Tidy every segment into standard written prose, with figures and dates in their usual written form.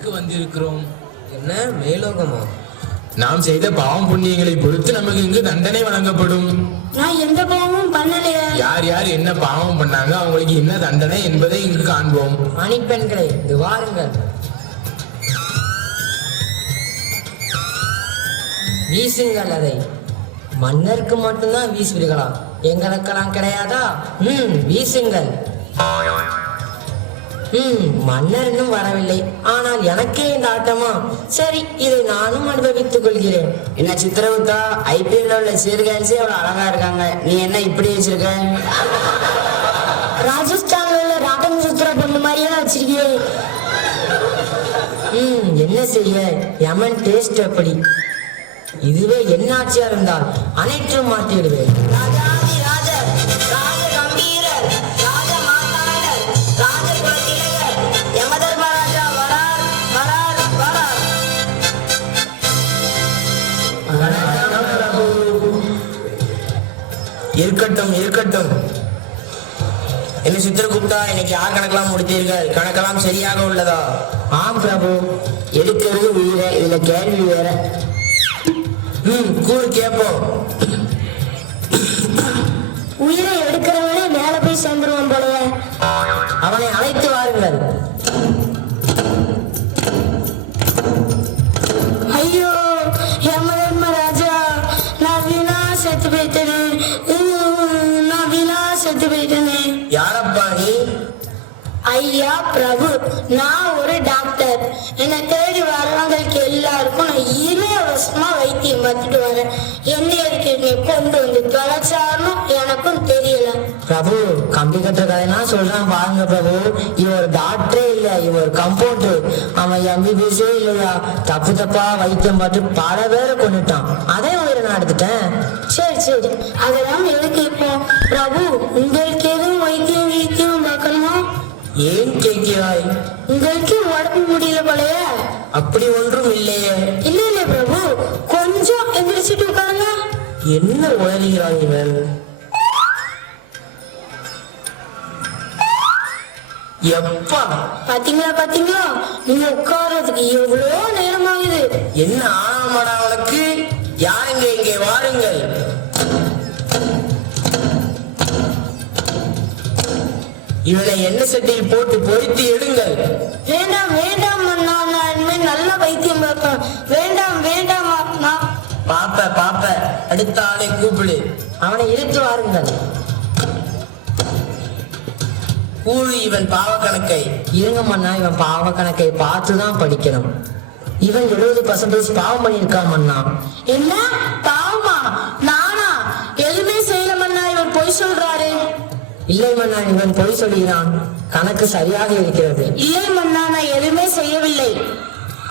எதற்கு வந்திருக்கிறோம்? என்ன மேலோகமா? நாம் செய்த பாவம் புண்ணியங்களை பொறுத்து நமக்கு இங்கு தண்டனை வழங்கப்படும். நான் எந்த பாவமும் பண்ணலையே. யார் யார் என்ன பாவம் பண்ணாங்க, அவங்களுக்கு என்ன தண்டனை என்பதை இங்கு காண்போம். மணிப்பெண்களை இது வாருங்கள். வீசுங்கள் அதை. மன்னருக்கு மட்டும்தான் வீசுவீர்களா? எங்களுக்கெல்லாம் கிடையாதா? வீசுங்கள். மன்னர் இன்னும் வரவில்லை, ஆனால் எனக்கே இந்த ஆட்டமா? சரி, இதை நானும் அனுபவித்துக் கொள்கிறேன். என்ன சித்திரகுப்தா, ஐபிஎல்ல உள்ள சீர்காழிச்சு அவ்வளவு அழகா இருக்காங்க, நீ என்ன இப்படி வச்சிருக்க? ராஜஸ்தான்ல உள்ள ராட்டம் சுத்துற பொண்ணு மாதிரியே வச்சிருக்கேன். என்ன செய்ய, யமன் டேஸ்ட் அப்படி. இதுவே என்ன ஆட்சியா இருந்தால் அனைத்தும் மாற்றிவிடுவேன். இருக்கட்டும் இருக்கட்டும். என்ன சித்திரகுப்தா, இன்னைக்கு யார் கணக்கெல்லாம் முடித்தீர்கள்? கணக்கெல்லாம் சரியாக உள்ளதா? ஆம் பிரபு. எடுக்கிறது உயிர, இதுல கேள்வி வேற. கூறு கேட்போம். உயிரை எடுக்கிறவனே மேல போய் சேர்ந்துருவான் போலவே. அவனை அழைத்து வாருங்கள். ஐயோ யமதர்மராஜா, நான் வீணா செத்து போயிட்டேனே. நான் வீணா செத்து போயிட்டேனே. யாரப்பா நீ? ஐயா பிரபு, நான் ஒரு டாக்டர். என்னை தேடி வரவங்களுக்கு எல்லாருக்கும் நான் இலவசமா வைத்தியம் பார்த்துட்டு வரேன். என்ன எதுக்கு கொண்டு வந்து தொலைச்சாலும் எனக்கும் தெரியல. பிரபு, கம்பி கட்டுற கதையெல்லாம் சொல்றான் பாருங்க பிரபு. இவன் ஒரு டாக்டரே இல்ல, இவன் ஒரு கம்பவுண்டர். அவன் எம்பிபிஎஸ்ஸே இல்லையா, தப்பு தப்பா வைத்தியம் பார்த்து பல பேரை கொண்டுட்டான். அதே உயிரை நான் எடுத்துட்டேன். சரி சரி, அதெல்லாம் எதுக்கு இப்போ? பிரபு, உங்களுக்கு எதுவும் வைத்தியம் பார்க்கணுமா? ஏன் கேட்கிறாய்? உங்களுக்கு உடம்பு முடியல போலயே. அப்படி ஒன்றும் இல்லையே. இல்ல இல்ல பிரபு, கொஞ்சம் எந்திரிச்சிட்டு உட்காருங்க. என்ன உளறுகிறாய் இவன்? எப்பா பாத்தீங்களா, நீங்க உட்கார்றதுக்கு எவ்வளவு நேரம் ஆகுது. என்ன ஆனமாடா உனக்கு? யாருங்க இங்கே வாருங்கள். இவனை என்ன சட்டியில் போட்டு பொறித்து எடுங்கள். வேண்டாம் வேண்டாம் அண்ணா, நான் இனிமேல் நல்ல வைத்தியம் பார்ப்பேன். வேண்டாம் வேண்டாம் அண்ணா. பாப்ப அடுத்த ஆளை கூப்பிடு. அவனை இழுத்து வாருங்கள். கூழு இவன் பாவ கணக்கை. இருங்க மன்னா, இவன் பாவ கணக்கை பார்த்துதான் படிக்கணும். இவன் 70% பாவம் பண்ணியிருக்கான் மன்னா. என்ன பாவமா? நானா எதுவுமே செய்யல மன்னா. இவர் பொய் சொல்றாரு. இல்லை மன்னா, இவன் பொய் சொல்கிறான். கணக்கு சரியாக இருக்கிறது. இல்லை மன்னா, நான் எதுவுமே செய்யவில்லை.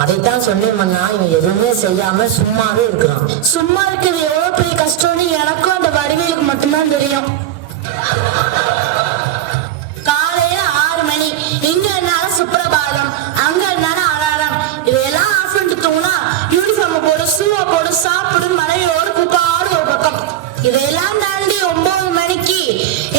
அதைத்தான் சொன்னேன் மன்னா, இவன் எதுவுமே செய்யாம சும்மாவே இருக்கிறான். சும்மா இருக்கிறது எவ்வளவு பெரிய கஷ்டம்னு எனக்கும் அந்த வடிவேலுக்கு மட்டும்தான் தெரியும். காலையில 6 மணி, இங்க இருந்தாலும் சுப்பிரபாதம், அங்க இருந்தாலும் அலாரம். இதையெல்லாம் ஆஃப் பண்ணிட்டு தூங்கினா யூனிஃபார்ம் போடு, ஷூவை போடு, சாப்பிடு, மனைவியோடு கூப்பாடு ஒரு பக்கம். இதையெல்லாம் தாண்டி 9 மணிக்கு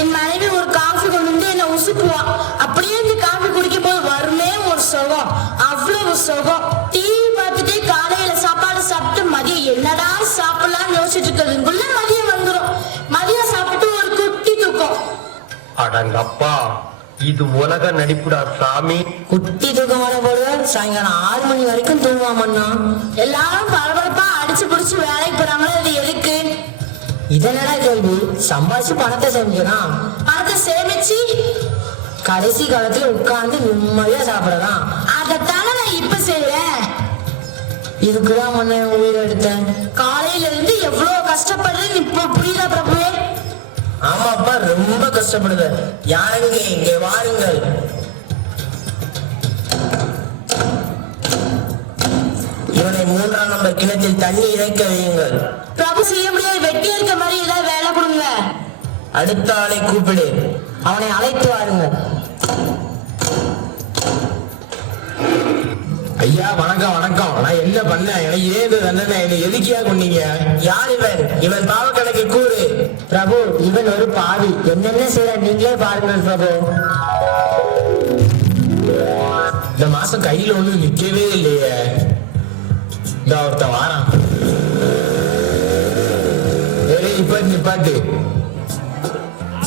என் மனைவி ஒரு காஃபி கொண்டு வந்து என்ன உசுக்குவா. அப்படியே இந்த காஃபி குடிக்கும் போது வருமே ஒரு சுகம், அவ்வளவு சுகம். டிவி பார்த்துட்டே காலையில சாப்பாடு சாப்பிட்டு மதியம் என்னடா சாப்பிடலாம் யோசிச்சுட்டு இருக்கிறதுக்குள்ள மதியம் வந்துடும். மதியம் சாப்பிட்டு ஒரு குட்டி தூக்கம். அடங்கப்பா, இது உலக நடிப்புடா சாமி. குட்டி தூக்கம் வர போல சாயங்காலம் 6 மணி வரைக்கும் தூங்குவாமண்ணா. எல்லாரும் பரபரப்பா அடிச்சு பிடிச்சு வேலைக்கு போறாங்களோ, அது எதுக்கு? இதனடா கேள்வி. சம்பாதிச்சு பணத்தை சேமிக்கிறான். பணத்தை சேமிச்சு கடைசி காலத்துல உட்கார்ந்து நிம்மதியா சாப்பிடலாம். அதைத்தானே நான் இப்ப செய்யறேன். இதுக்குதான் மண்ண உயிரை எடுத்தேன். காலையில இருந்து எவ்வளவு கஷ்டப்படுறேன்னு இப்ப புரியுதா பிரபுவே? ஆமாப்பா, ரொம்ப கஷ்டப்படுவேன். யாருங்க இங்கே வாருங்கள். இவனை 3ஆம் நம்பர் கிணற்றில் தண்ணி இறைக்க வையுங்கள். பிரபு செய்ய முடியாது, வெட்டி இருக்க மாதிரி ஏதாவது வேலை கொடுங்க. அடுத்த ஆளை கூப்பிடு. அவனை அழைத்து வாருங்கள். ஐயா வணக்கம் வணக்கம். நான் என்ன பண்ணேன்? எனக்கு ஏன் இது தண்டனை? என்னை எதுக்கியா கொண்டீங்க? யார் இவன்? இவன் பாவ கணக்கை கூறு. பிரபு, இவன் ஒரு பாவி. என்னென்ன செய்ய நீங்களே பாருங்கள் பிரபு. இந்த மாசம் கையில ஒண்ணு நிக்கவே இல்லையே. இந்த ஒருத்தன் வாரான். நிப்பாட்டு.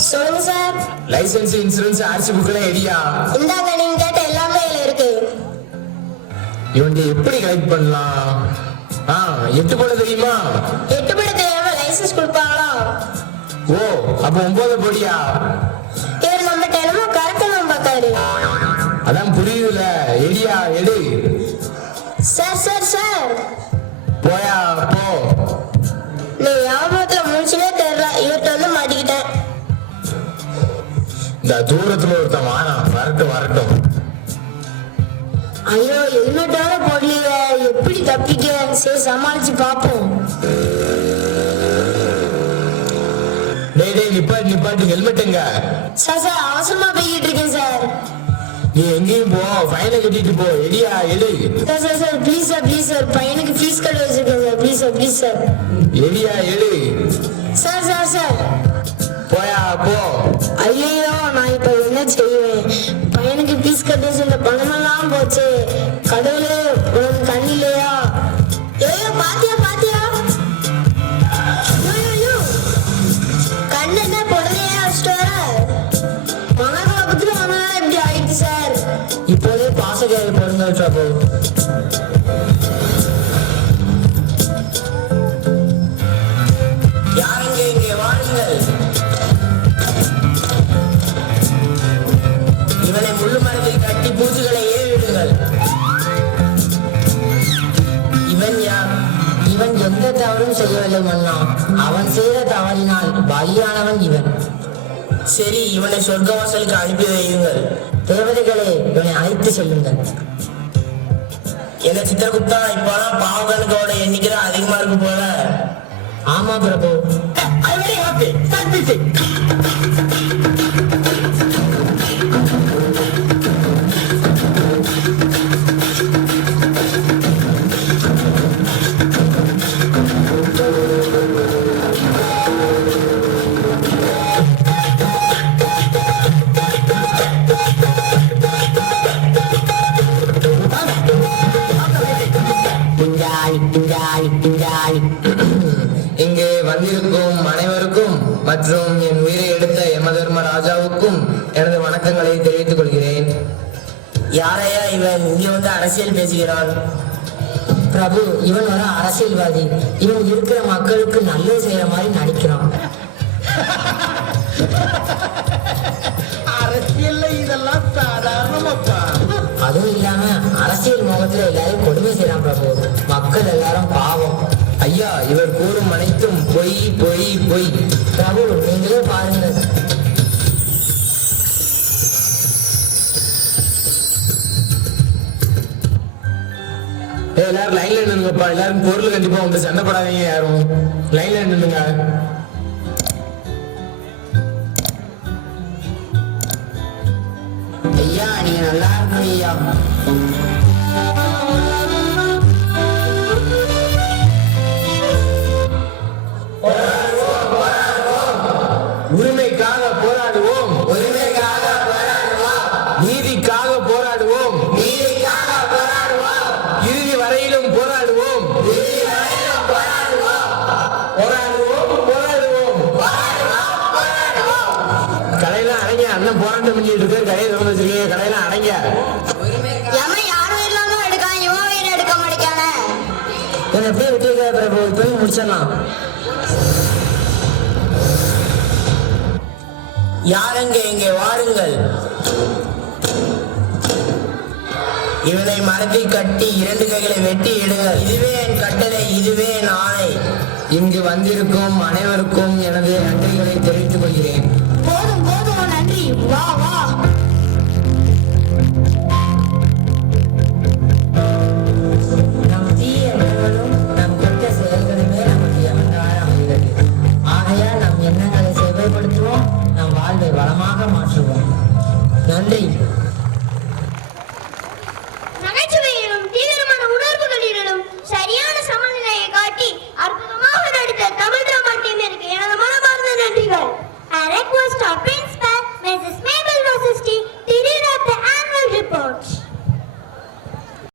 சொல்லுங்க சார். லைசன்ஸ், இன்சூரன்ஸ், ஆர்சி புக்கெல்லாம் எடியா. இந்தாங்க, நீங்க கேட்ட எல்லாமே இதுல இருக்கு. இவன் எப்படி கலெக்ட் பண்ணலாம்? 8 போட தெரியுமா? 8 போட தெரியாம லைசன்ஸ் கொடுப்பாங்களா? ஓ, அப்ப 9 போடியா? இவர் நம்ம தினமும் கரெக்டா பார்த்தாரு. அதான் புரியுதுல, எடியா எடு. சார் சார் சார், போயா போ. நீ ஞாபகத்துல முடிச்சுனே தெரியல, இவர்கிட்ட வந்து மாட்டிக்கிட்டேன். இந்த தூரத்துல ஒருத்தன் வாரான். வரட்டும். ஐயோ, ஹெல்மெட்டால போடலையே, எப்படி தப்பிக்க? சரி, சமாளிச்சு பாப்போம். டேய் நிப்பாட்டு. ஹெல்மெட்டுங்க. சார் சார், அவசரமா போய்கிட்டு இருக்கேன் சார். நீ எங்கேயும் போ, ஃபைனை கட்டிட்டு போ. எடியா எடு. Sir sir sir, please sir, பையனுக்கு ஃபீஸ் கட்ட வச்சிருக்கேன் சார். Please sir. எடியா எடு. சார் போயா போ. ஐயோ, நான் இப்ப என்ன செய்வேன்? பையனுக்கு ஃபீஸ் கட்ட சொல்ல பணமெல்லாம் போச்சு. கடவுளே, உனக்கு கண் இல்லையா? ஐயோ, பாத்தியா? ஐயோ, கண் என்ன பொடலையா வச்சுட்டு வர? மனக்கலப்பத்துல மனநலம் இப்படி ஆயிடுச்சு சார். இப்போதே பாசக்காரி போடுங்க பிரபு. யாருங்க இங்கே வாருங்கள். இவனை முள்ளு மரத்தில் கட்டி பூச்சிகளை ஏறிடுங்கள். இவன் யார்? இவன் எந்த தவறும் செய்யவில்லை மன்னா. அவன் செய்த தவறினால் பலியானவன் இவன். சரி, இவனை சொர்க்கவாசலுக்கு அனுப்பி வையுங்கள். தேவதைகளே, இவனை அழைத்து செல்லுங்கள். எங்க சித்திரகுப்தா, இப்போலாம் பாவகனுக்கோட எண்ணிக்கை அதிகமா இருக்கு போல. ஆமா பிரபு. இங்கே வந்திருக்கும் அனைவருக்கும் மற்றும் என் உயிரை எடுத்த யமதர்ம ராஜாவுக்கும் எனது வணக்கங்களை தெரிவித்துக் கொள்கிறேன். யாரையா இவன் இங்க வந்து அரசியல் பேசுகிறான்? பிரபு, இவன் ஒரு அரசியல்வாதி. இவன் இருக்கிற மக்களுக்கு நல்லது செய்யற மாதிரி நடிக்கிறான். அரசியல்ல இதெல்லாம் சாதாரணமாப்பா. அதுவும் இல்லாம அரசியல் முகத்துல எல்லாரும் கொடுமை செய்யறான் பிரபு. மக்கள் எல்லாரும் பாவம். ஐயா, இவர் கூறும் அனைத்தும் பொய். பிரபு, நீங்களே பாருங்க. எல்லாரும் லைன்ல நின்னுங்கப்பா. எல்லாரும் பொருள் கண்டிப்பா வந்து சண்டை போடாதீங்க. யாரும் லைன்ல நின்னுங்க. ஐயா, நீங்க நல்லா இருக்கணும் ஐயா. உரிமைக்காக போராடுவோம். நீதிக்காக போராடுவோம். இறுதி வரையிலும் போராடுவோம். கடையெல்லாம் அடைங்க. அண்ணன் போராட்டம் பண்ணிட்டு இருக்காரு. கடையை திறந்து வச்சிருக்கீங்க. கடையெல்லாம் அடைங்க. யாரும் இல்லாம எடுக்கான், இவன் எடுக்க மாட்டேங்கானே. இவன் எப்படியே விட்டுருக்க பிரபு. இப்பயும் முடிச்சிடலாம். யாருங்க இங்கே வாருங்கள். இவனை மரத்தில் கட்டி 2 கைகளை வெட்டி இடுங்கள். இதுவே என் கட்டளை, இதுவே என் ஆணை. இங்கு வந்திருக்கும் அனைவருக்கும் எனது நன்றிகளை தெரிவித்துக் கொள்கிறேன். போதும் நன்றி. வா. நம் தீய எண்ணங்களும் நம் கெட்ட செயல்களுமே நமக்கு அன்றாட அமைகிறது. ஆகையால் நம் எண்ணங்களை செவ்வாய்ப்படுத்துவோம், நம் வாழ்வை வளமாக மாற்றுவோம். நன்றி.